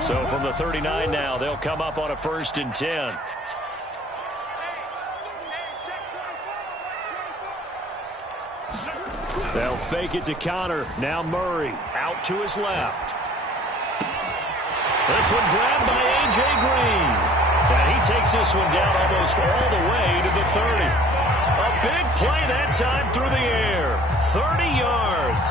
So from the 39 now, they'll come up on a 1st and 10. They'll fake it to Connor. Now Murray out to his left. This one grabbed by A.J. Green. And he takes this one down almost all the way to the 30. A big play that time through the air. 30 yards.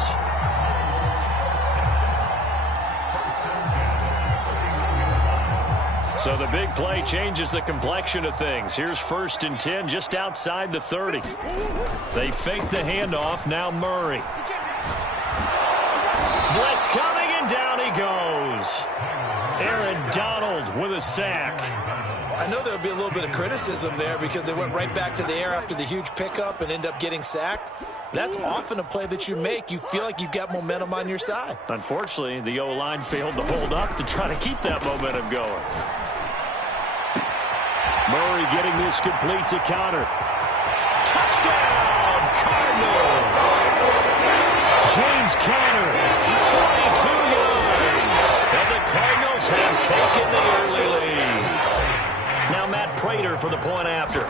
So the big play changes the complexion of things. Here's 1st and 10 just outside the 30. They fake the handoff. Now Murray. Blitz coming, and down he goes. Aaron Donald with a sack. I know there'll be a little bit of criticism there because they went right back to the air after the huge pickup and end up getting sacked. That's often a play that you make. You feel like you've got momentum on your side. Unfortunately, the O-line failed to hold up to try to keep that momentum going. Murray getting this complete to Connor. Touchdown, Cardinals! James Conner, 42 yards. And the Cardinals have taken the early lead. Now Matt Prater for the point after.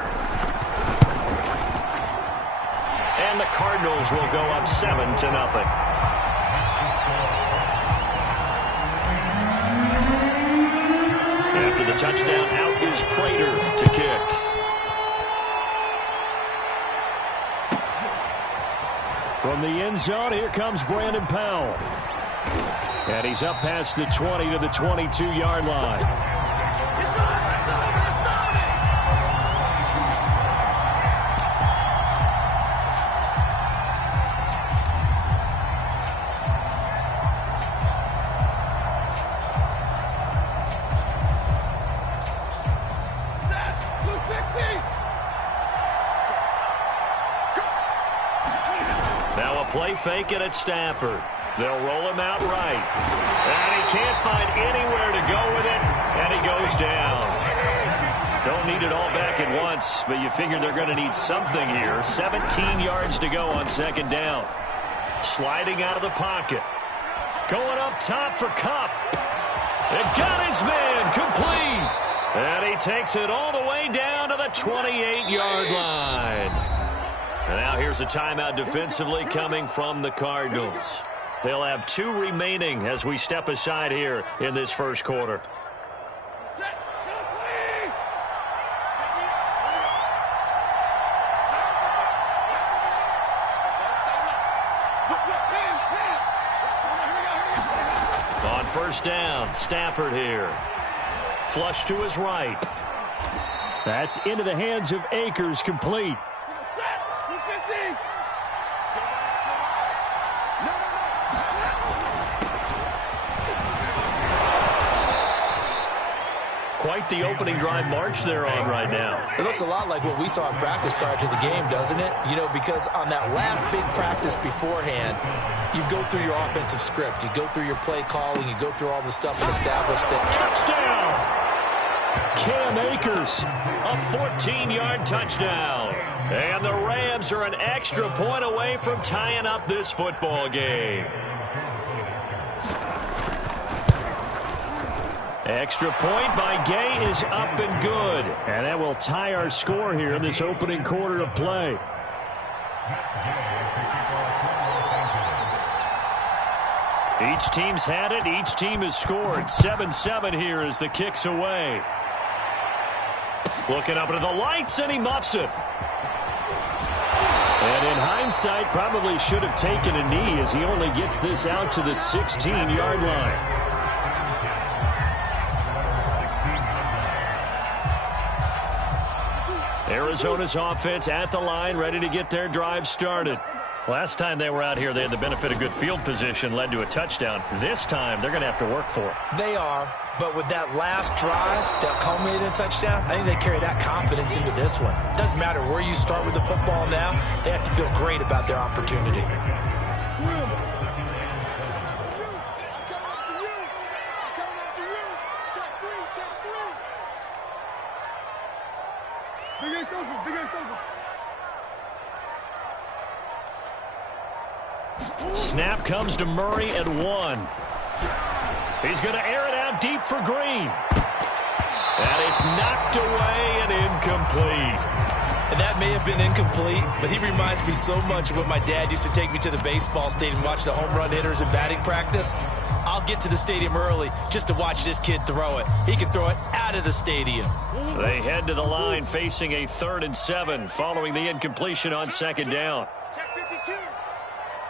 And the Cardinals will go up 7-0. After the touchdown, out is Prater to kick. From the end zone, here comes Brandon Powell. And he's up past the 20 to the 22-yard line. Play fake it at Stafford. They'll roll him out right. And he can't find anywhere to go with it, and he goes down. Don't need it all back at once, but you figure they're going to need something here. 17 yards to go on 2nd down. Sliding out of the pocket. Going up top for Kupp. And got his man complete. And he takes it all the way down to the 28-yard line. And now here's a timeout defensively coming from the Cardinals. They'll have 2 remaining as we step aside here in this 1st quarter. On 1st down, Stafford here. Flush to his right. That's into the hands of Akers, complete. Quite the opening drive march they're on right now. It looks a lot like what we saw in practice prior to the game, doesn't it? You know, because on that last big practice beforehand, you go through your offensive script. You go through your play calling. You go through all the stuff and establish that. Touchdown! Cam Akers, a 14-yard touchdown. And the Rams are an extra point away from tying up this football game. Extra point by Gay is up and good. And that will tie our score here in this opening quarter of play. Each team's had it. Each team has scored. 7-7 here as the kick's away. Looking up into the lights, and he muffs it. And in hindsight, probably should have taken a knee as he only gets this out to the 16-yard line. Arizona's offense at the line, ready to get their drive started. Last time they were out here, they had the benefit of good field position, led to a touchdown. This time, they're going to have to work for it. They are, but with that last drive that culminated in a touchdown, I think they carry that confidence into this one. It doesn't matter where you start with the football now. They have to feel great about their opportunity. Snap comes to Murray at 1. He's going to air it out deep for Green. And it's knocked away and incomplete. And that may have been incomplete, but he reminds me so much of when my dad used to take me to the baseball stadium and watch the home run hitters in batting practice. I'll get to the stadium early just to watch this kid throw it. He can throw it out of the stadium. They head to the line facing a 3rd and 7 following the incompletion on 2nd down. Check 52.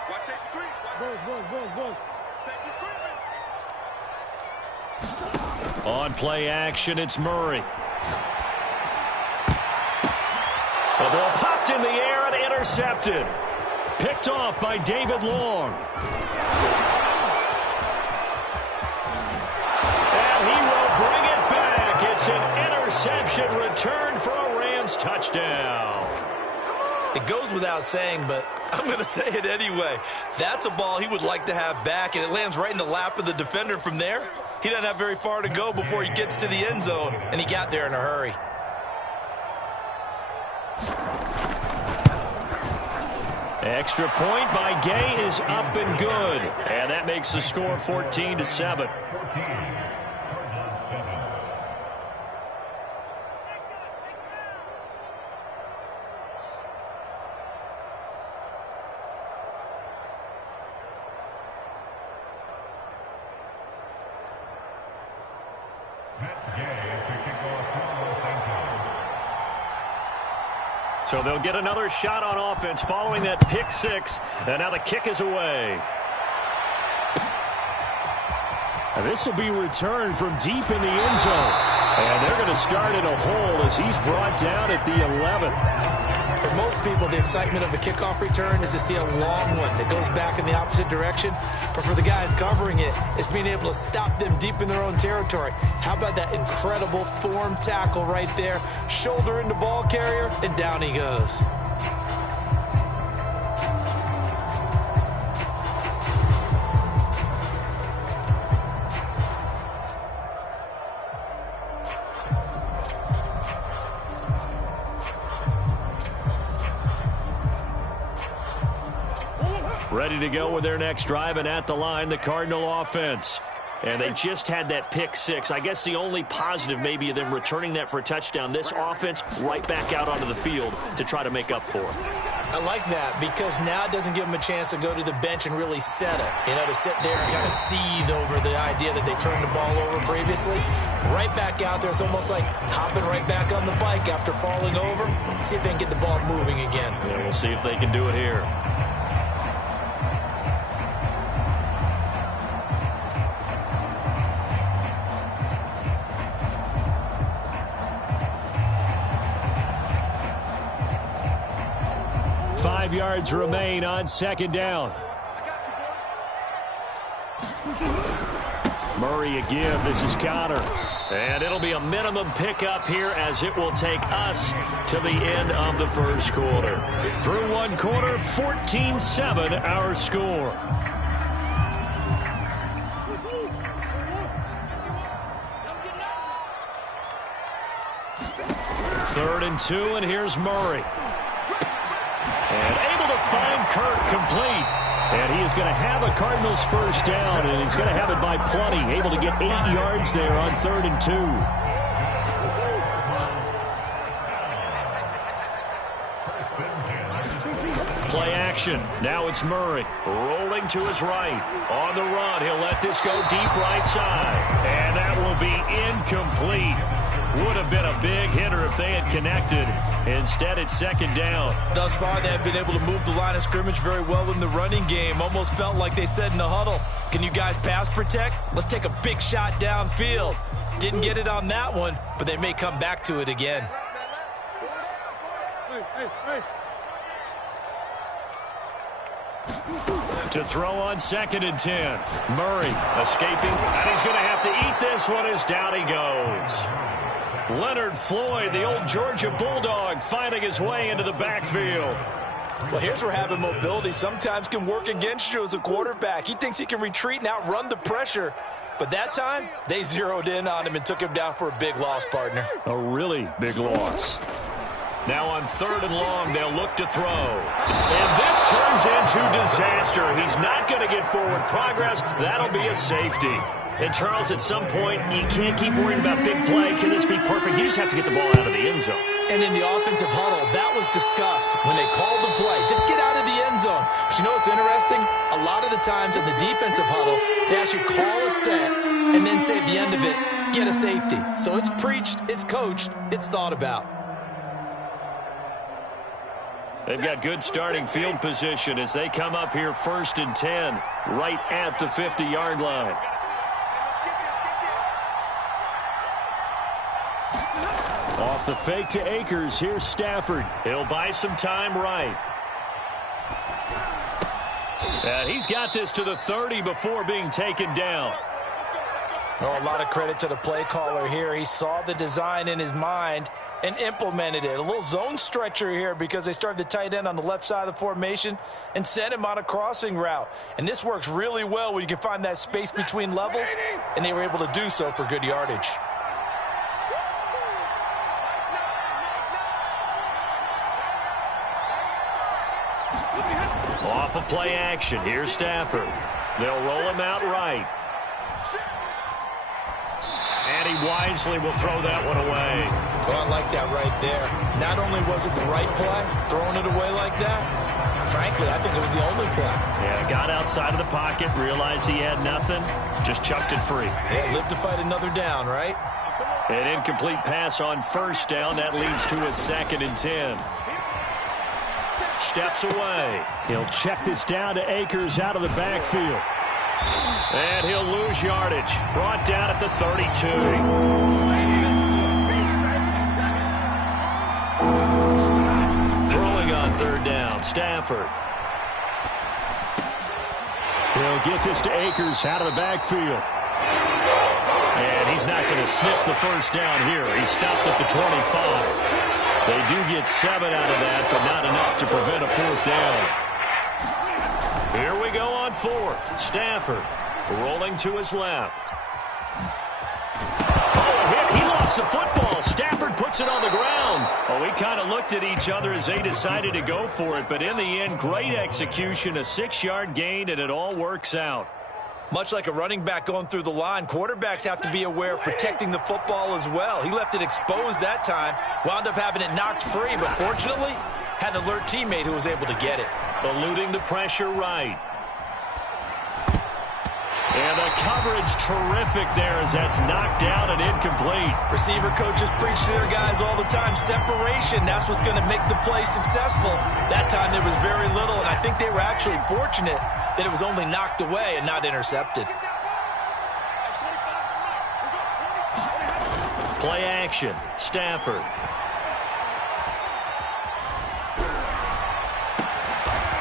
Watch safety green. Safety green. On play action, it's Murray. The ball popped in the air and intercepted. Picked off by David Long. And he will bring it back. It's an interception return for a Rams touchdown. It goes without saying, but I'm going to say it anyway. That's a ball he would like to have back, and it lands right in the lap of the defender from there. He doesn't have very far to go before he gets to the end zone, and he got there in a hurry. Extra point by Gay is up and good. And that makes the score 14-7. So they'll get another shot on offense following that pick 6. And now the kick is away. And this will be returned from deep in the end zone. And they're going to start in a hole as he's brought down at the 11. For most people, the excitement of a kickoff return is to see a long one that goes back in the opposite direction. But for the guys covering it, it's being able to stop them deep in their own territory. How about that incredible form tackle right there? Shoulder into ball carrier, and down he goes. Ready to go with their next drive, and at the line, the Cardinal offense. And they just had that pick 6. I guess the only positive maybe of them returning that for a touchdown. This offense right back out onto the field to try to make up for it. I like that because now it doesn't give them a chance to go to the bench and really settle. You know, to sit there and kind of seethe over the idea that they turned the ball over previously. Right back out there. It's almost like hopping right back on the bike after falling over. See if they can get the ball moving again. Yeah, we'll see if they can do it here. Five yards remain on 2nd down. Murray again. This is Connor. And it'll be a minimum pickup here as it will take us to the end of the 1st quarter. Through 1 quarter, 14-7 our score. Third and 2, and here's Murray. And able to find Kirk complete. And he is going to have a Cardinals 1st down, and he's going to have it by plenty. Able to get 8 yards there on 3rd and 2. Play action. Now it's Murray. Rolling to his right. On the run. He'll let this go deep right side. And that will be incomplete. Would have been a big hitter if they had connected. Instead, it's 2nd down. Thus far, they have been able to move the line of scrimmage very well in the running game. Almost felt like they said in the huddle, can you guys pass protect? Let's take a big shot downfield. Didn't get it on that one, but they may come back to it again. To throw on 2nd and 10. Murray escaping, and he's going to have to eat this one as down he goes. Leonard Floyd, the old Georgia Bulldog, finding his way into the backfield. Well, here's where having mobility sometimes can work against you as a quarterback. He thinks he can retreat and outrun the pressure. But that time, they zeroed in on him and took him down for a big loss, partner. A really big loss. Now on 3rd and long, they'll look to throw. And this turns into disaster. He's not going to get forward progress. That'll be a safety. And, Charles, at some point, you can't keep worrying about big play. Can this be perfect? You just have to get the ball out of the end zone. And in the offensive huddle, that was discussed when they called the play. Just get out of the end zone. But you know what's interesting? A lot of the times in the defensive huddle, they actually call a set and then say at the end of it, get a safety. So it's preached, it's coached, it's thought about. They've got good starting field position as they come up here 1st and 10, right at the 50-yard line. Off the fake to Akers, here's Stafford. He'll buy some time right. And he's got this to the 30 before being taken down. Oh, a lot of credit to the play caller here. He saw the design in his mind and implemented it. A little zone stretcher here because they started the tight end on the left side of the formation and sent him on a crossing route. And this works really well when you can find that space between levels, and they were able to do so for good yardage. Off of play action, here's Stafford. They'll roll him out right. And he wisely will throw that one away. Well, I like that right there. Not only was it the right play, throwing it away like that, frankly, I think it was the only play. Yeah, got outside of the pocket, realized he had nothing, just chucked it free. Yeah, live to fight another down, right? An incomplete pass on 1st down. That leads to a 2nd and 10. Steps away. He'll check this down to Akers out of the backfield. And he'll lose yardage. Brought down at the 32. Throwing on 3rd down, Stafford. He'll get this to Akers out of the backfield. And he's not going to sniff the 1st down here. He stopped at the 25. They do get 7 out of that, but not enough to prevent a 4th down. Here we go on 4th. Stafford rolling to his left. Oh, a hit. He lost the football. Stafford puts it on the ground. Oh, we kind of looked at each other as they decided to go for it, but in the end, great execution, a 6-yard gain, and it all works out. Much like a running back going through the line, quarterbacks have to be aware of protecting the football as well. He left it exposed that time, wound up having it knocked free, but fortunately, had an alert teammate who was able to get it. Eluding the pressure right. And the coverage terrific there as that's knocked down and incomplete. Receiver coaches preach to their guys all the time. Separation, that's what's going to make the play successful. That time there was very little, and I think they were actually fortunate that it was only knocked away and not intercepted. Play action, Stafford.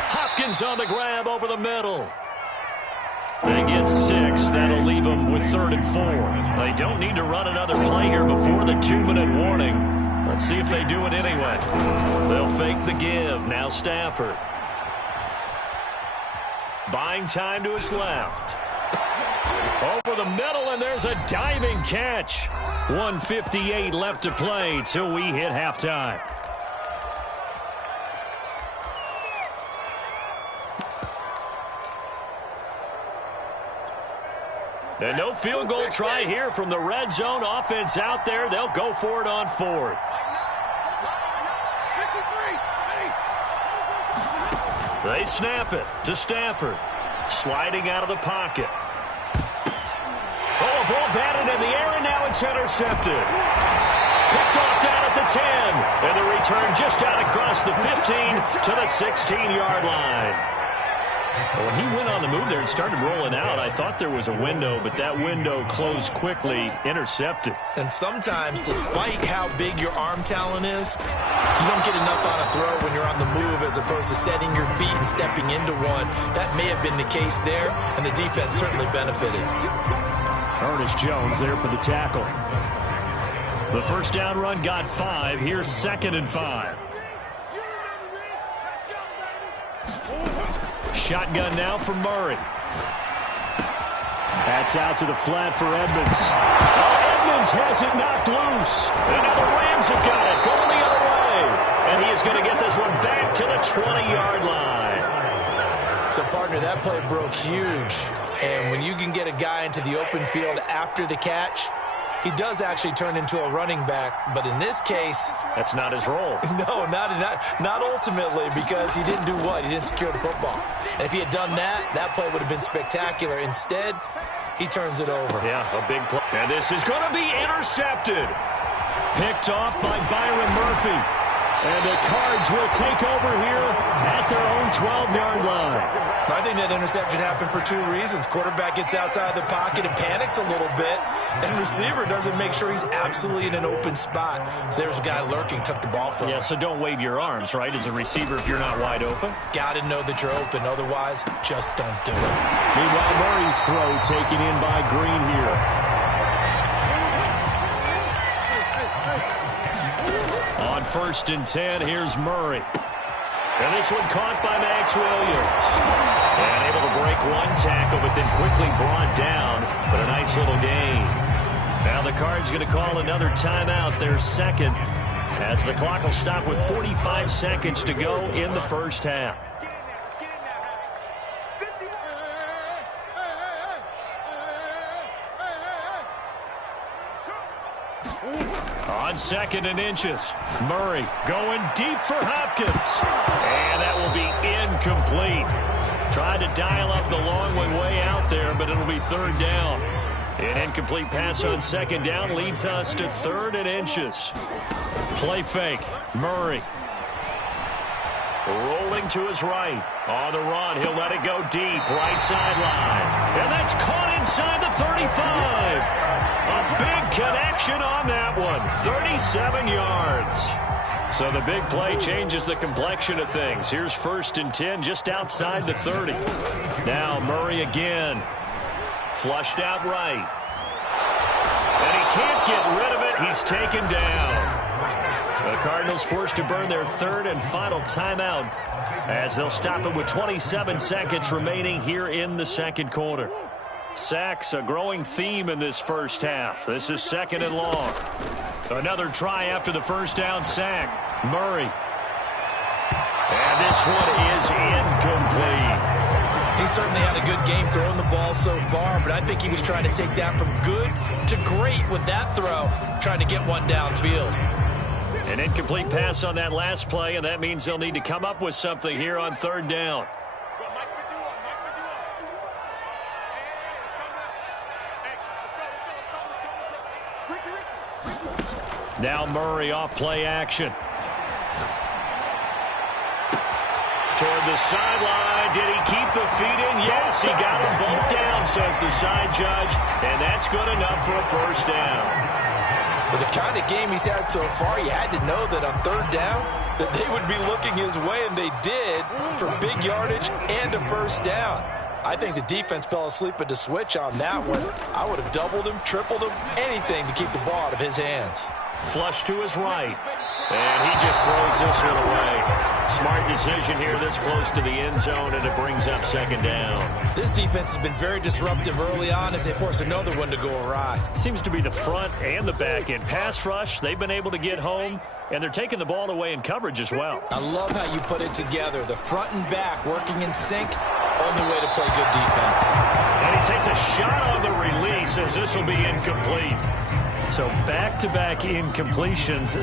Hopkins on the grab over the middle. They get 6. That'll leave them with 3rd and 4. They don't need to run another play here before the 2-minute warning. Let's see if they do it anyway. They'll fake the give. Now Stafford. Buying time to his left. Over the middle, and there's a diving catch. 1:58 left to play till we hit halftime. And no field goal try here from the red zone. Offense out there. They'll go for it on 4th. They snap it to Stafford. Sliding out of the pocket. Oh, a ball batted in the air, and now it's intercepted. Picked off down at the 10. And the return just out across the 15 to the 16-yard line. When he went on the move there and started rolling out, I thought there was a window, but that window closed quickly, intercepted. And sometimes, despite how big your arm talent is, you don't get enough on a throw when you're on the move as opposed to setting your feet and stepping into one. That may have been the case there, and the defense certainly benefited. Ernest Jones there for the tackle. The 1st down run got 5. Here's 2nd and 5. Shotgun now for Murray. That's out to the flat for Edmonds. Oh, Edmonds has it knocked loose. And now the Rams have got it, going the other way. And he is going to get this one back to the 20-yard line. So, partner, that play broke huge. And when you can get a guy into the open field after the catch, he does actually turn into a running back. But in this case, that's not his role. No, not ultimately, because he didn't do what? He didn't secure the football. And if he had done that, that play would have been spectacular. Instead, he turns it over. Yeah, a big play. And this is going to be intercepted. Picked off by Byron Murphy. And the Cards will take over here at their own 12-yard line. I think that interception happened for two reasons. Quarterback gets outside the pocket and panics a little bit, and receiver doesn't make sure he's absolutely in an open spot. So there's a guy lurking, took the ball from him. Yeah, so don't wave your arms, right, as a receiver if you're not wide open. Got to know that you're open. Otherwise, just don't do it. Meanwhile, Murray's throw taken in by Green here. On 1st and 10, here's Murray. And this one caught by Max Williams. And able to break one tackle, but then quickly brought down. But a nice little gain. Now the Cards going to call another timeout, their second, as the clock will stop with 45 seconds to go in the first half. On 2nd and inches, Murray going deep for Hopkins. And that will be incomplete. Tried to dial up the long way out there, but it'll be 3rd down. An incomplete pass on 2nd down leads us to 3rd and inches. Play fake, Murray. Rolling to his right. On the run, he'll let it go deep, right sideline. And that's caught inside the 35. A big connection on that one. 37 yards. So the big play changes the complexion of things. Here's 1st and 10 just outside the 30. Now Murray again. Flushed out right. And he can't get rid of it. He's taken down. The Cardinals forced to burn their 3rd and final timeout as they'll stop it with 27 seconds remaining here in the 2nd quarter. Sacks, a growing theme in this first half. This is 2nd and long. Another try after the 1st down sack. Murray. And this one is incomplete. He certainly had a good game throwing the ball so far, but I think he was trying to take that from good to great with that throw, trying to get one downfield. An incomplete pass on that last play, and that means they'll need to come up with something here on 3rd down. Now Murray off play action. Toward the sideline. Did he keep the feet in? Yes, he got them both down, says the side judge. And that's good enough for a 1st down. With the kind of game he's had so far, you had to know that on 3rd down that they would be looking his way, and they did, for big yardage and a 1st down. I think the defense fell asleep at the switch on that one. I would have doubled him, tripled him, anything to keep the ball out of his hands. Flush to his right. And he just throws this one away. Smart decision here this close to the end zone, and it brings up 2nd down. This defense has been very disruptive early on as they force another one to go awry. Seems to be the front and the back end. Pass rush, they've been able to get home, and they're taking the ball away in coverage as well. I love how you put it together. The front and back working in sync, only way to play good defense. And he takes a shot on the release as this will be incomplete. So back-to-back incompletions.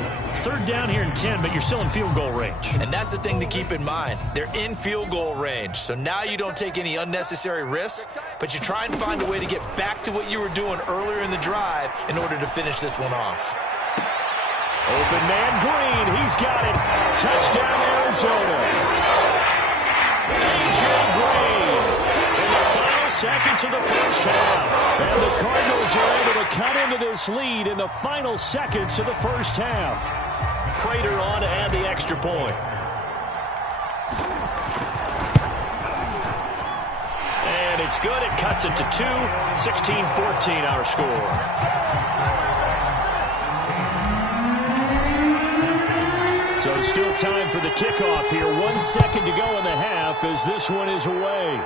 3rd down here in 10, but you're still in field goal range. And that's the thing to keep in mind. They're in field goal range. So now you don't take any unnecessary risks, but you try and find a way to get back to what you were doing earlier in the drive in order to finish this one off. Open man Green. He's got it. Touchdown, Arizona. A.J. Green in the final seconds of the first half. And the Cardinals are able to cut into this lead in the final seconds of the first half. Prater on to add the extra point. And it's good. It cuts it to 2. 16-14 our score. So still time for the kickoff here. 1 second to go in the half as this one is away.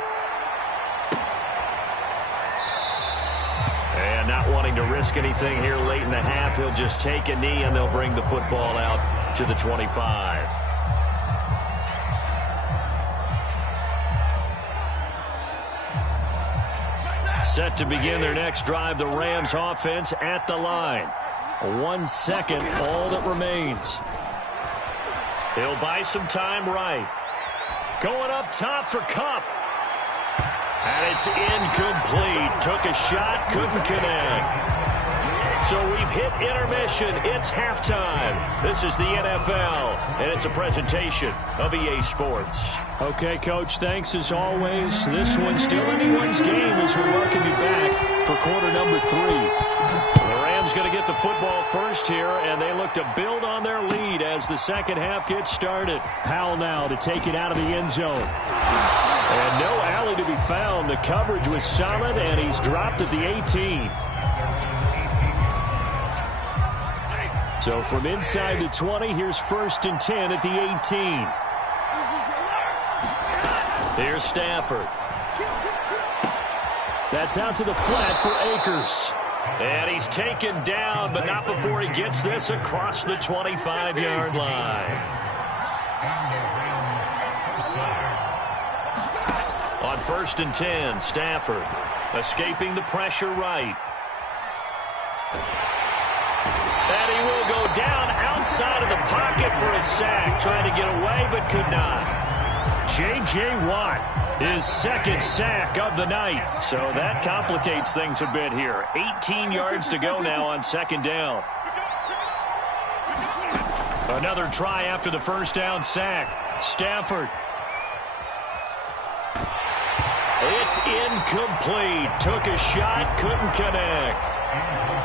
And not wanting to risk anything here late in the half, he'll just take a knee and they'll bring the football out to the 25. Set to begin their next drive, the Rams offense at the line. 1 second, all that remains. He'll buy some time right. Going up top for Kupp. And it's incomplete. Took a shot, couldn't connect. So we've hit intermission. It's halftime. This is the NFL, and it's a presentation of EA Sports. Okay, Coach, thanks as always. This one's still anyone's game as we welcome you back for quarter number 3. The Rams going to get the football first here, and they look to build on their lead as the second half gets started. Powell now to take it out of the end zone. And no alley to be found. The coverage was solid, and he's dropped at the 18. So from inside the 20, here's 1st and 10 at the 18. Here's Stafford. That's out to the flat for Akers. And he's taken down, but not before he gets this across the 25-yard line. On 1st and 10, Stafford escaping the pressure right. And he will go down outside of the pocket for a sack. Trying to get away, but could not. J.J. Watt, his second sack of the night. So that complicates things a bit here. 18 yards to go now on 2nd down. Another try after the first down sack. Stafford. It's incomplete. Took a shot, couldn't connect.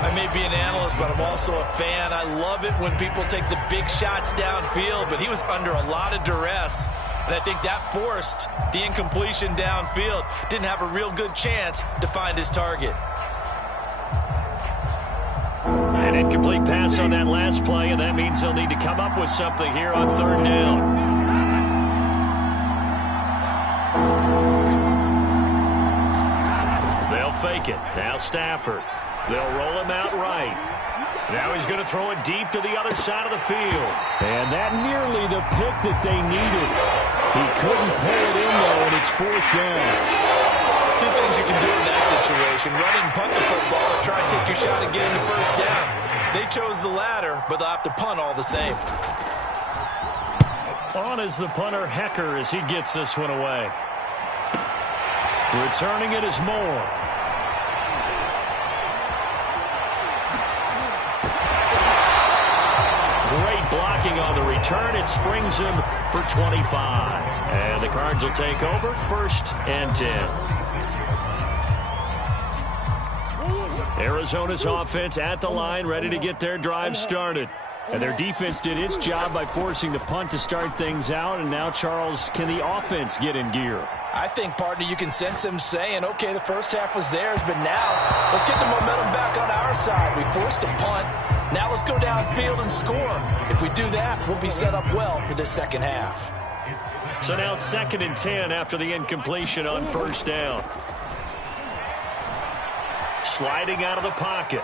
I may be an analyst, but I'm also a fan. I love it when people take the big shots downfield, but he was under a lot of duress, and I think that forced the incompletion downfield. Didn't have a real good chance to find his target. An incomplete pass on that last play, and that means they'll need to come up with something here on 3rd down. They'll fake it. Now Stafford. They'll roll him out right. Now he's going to throw it deep to the other side of the field. And that nearly the pick that they needed. He couldn't pull it in, though, and it's 4th down. 2 things you can do in that situation. Run and punt the football or try and take your shot and get into 1st down. They chose the latter, but they'll have to punt all the same. On is the punter, Hecker, as he gets this one away. Returning it is Moore. Great blocking on the return. It springs him for 25. And the Cards will take over 1st and 10. Arizona's offense at the line, ready to get their drive started. And their defense did its job by forcing the punt to start things out. And now, Charles, can the offense get in gear? I think, partner, you can sense them saying, okay, the first half was theirs, but now let's get the momentum back on our side. We forced a punt. Now let's go downfield and score. If we do that, we'll be set up well for this second half. So now 2nd and 10 after the incompletion on 1st down. Sliding out of the pocket.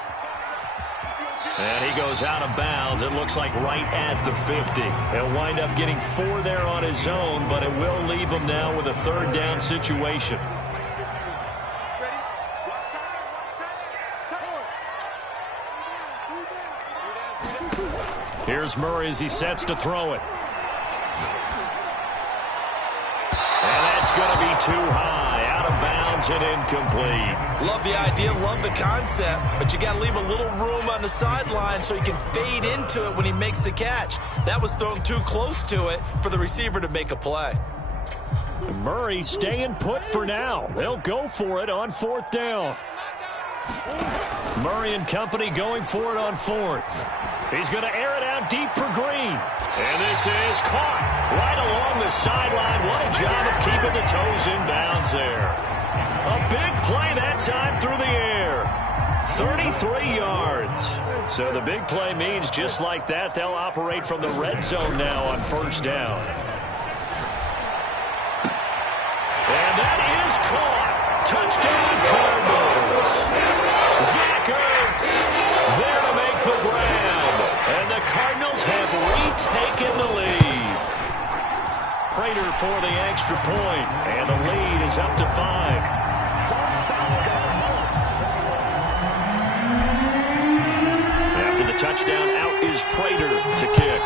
And he goes out of bounds. It looks like right at the 50. He'll wind up getting 4 there on his own, but it will leave him now with a 3rd down situation. Here's Murray as he sets to throw it. And that's going to be too high. Out of bounds and incomplete. Love the idea, love the concept, but you got to leave a little room on the sideline so he can fade into it when he makes the catch. That was thrown too close to it for the receiver to make a play. Murray staying put for now. They'll go for it on 4th down. Murray and company going for it on 4th. He's going to air it out deep for Green. And this is caught right along the sideline. What a job of keeping the toes in bounds there. A big play that time through the air. 33 yards. So the big play means just like that, they'll operate from the red zone now on 1st down. And that is caught. Touchdown Cardinals. Zach Ertz there to make the grab. And the Cardinals have retaken the lead. Prater for the extra point. And the lead is up to 5. is Prater to kick.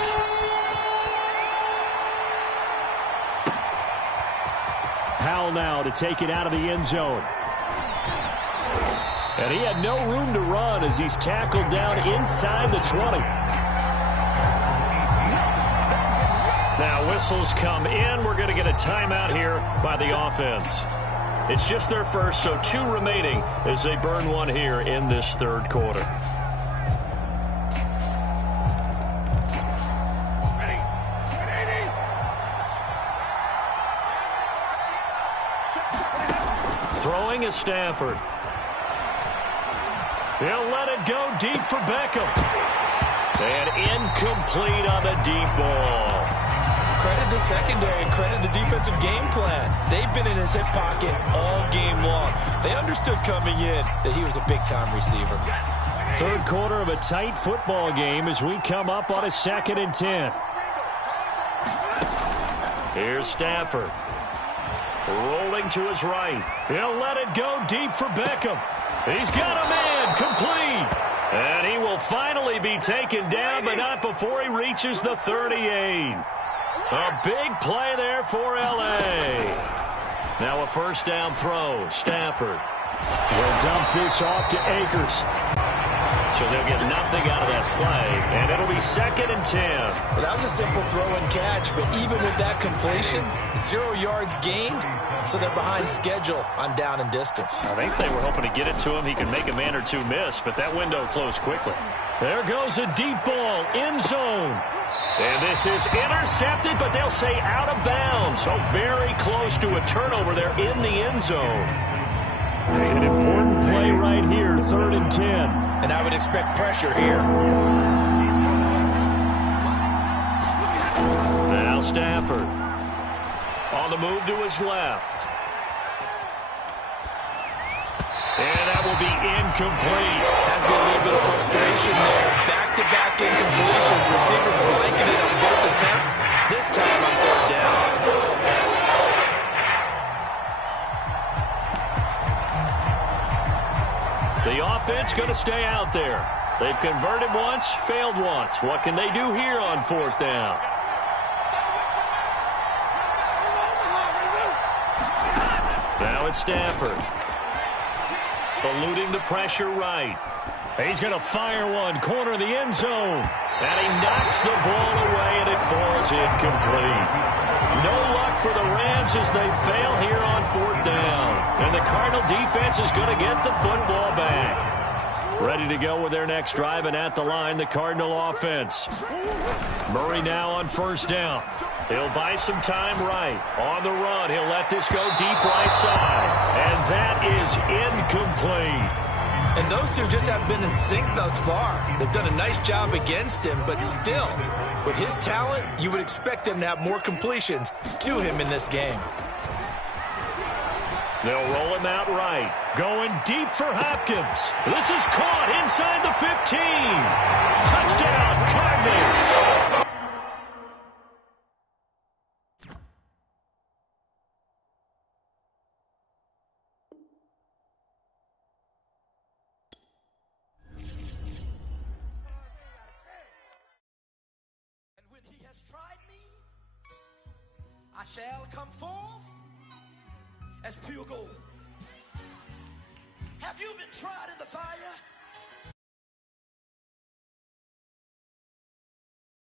Powell now to take it out of the end zone. And he had no room to run as he's tackled down inside the 20. Now whistles come in. We're going to get a timeout here by the offense. It's just their first, so 2 remaining as they burn one here in this third quarter. Throwing is Stafford. He'll let it go deep for Beckham. And incomplete on the deep ball. Credit the secondary and credit the defensive game plan. They've been in his hip pocket all game long. They understood coming in that he was a big-time receiver. Third quarter of a tight football game as we come up on a 2nd and 10. Here's Stafford. Rolling to his right. He'll let it go deep for Beckham. He's got a man complete. And he will finally be taken down, but not before he reaches the 38. A big play there for L.A. Now a first down throw. Stafford. He'll dump this off to Akers. So they'll get nothing out of that play, and it'll be 2nd and 10. Well, that was a simple throw and catch, but even with that completion, 0 yards gained, so they're behind schedule on down and distance. I think they were hoping to get it to him. He could make a man or 2 miss, but that window closed quickly. There goes a deep ball, end zone. And this is intercepted, but they'll say out of bounds. So very close to a turnover there in the end zone. An important play right here, 3rd and 10. And I would expect pressure here. Now Stafford. On the move to his left. And that will be incomplete. Has been a little bit of frustration there. Back-to-back incompletions. Receivers blanking it on both attempts. This time on 3rd down. The offense going to stay out there. They've converted once, failed once. What can they do here on 4th down? Now it's Stafford. Eluding the pressure right. He's going to fire one, corner of the end zone. And he knocks the ball away, and it falls incomplete. No luck for the Rams as they fail here on 4th down. And the Cardinal defense is going to get the football back. Ready to go with their next drive, and at the line, the Cardinal offense. Murray now on 1st down. He'll buy some time right. On the run, he'll let this go deep right side. And that is incomplete. And those two just haven't been in sync thus far. They've done a nice job against him, but still, with his talent, you would expect them to have more completions to him in this game. They'll roll him out right. Going deep for Hopkins. This is caught inside the 15. Touchdown, Cardinals. I shall come forth as pure gold. Have you been tried in the fire?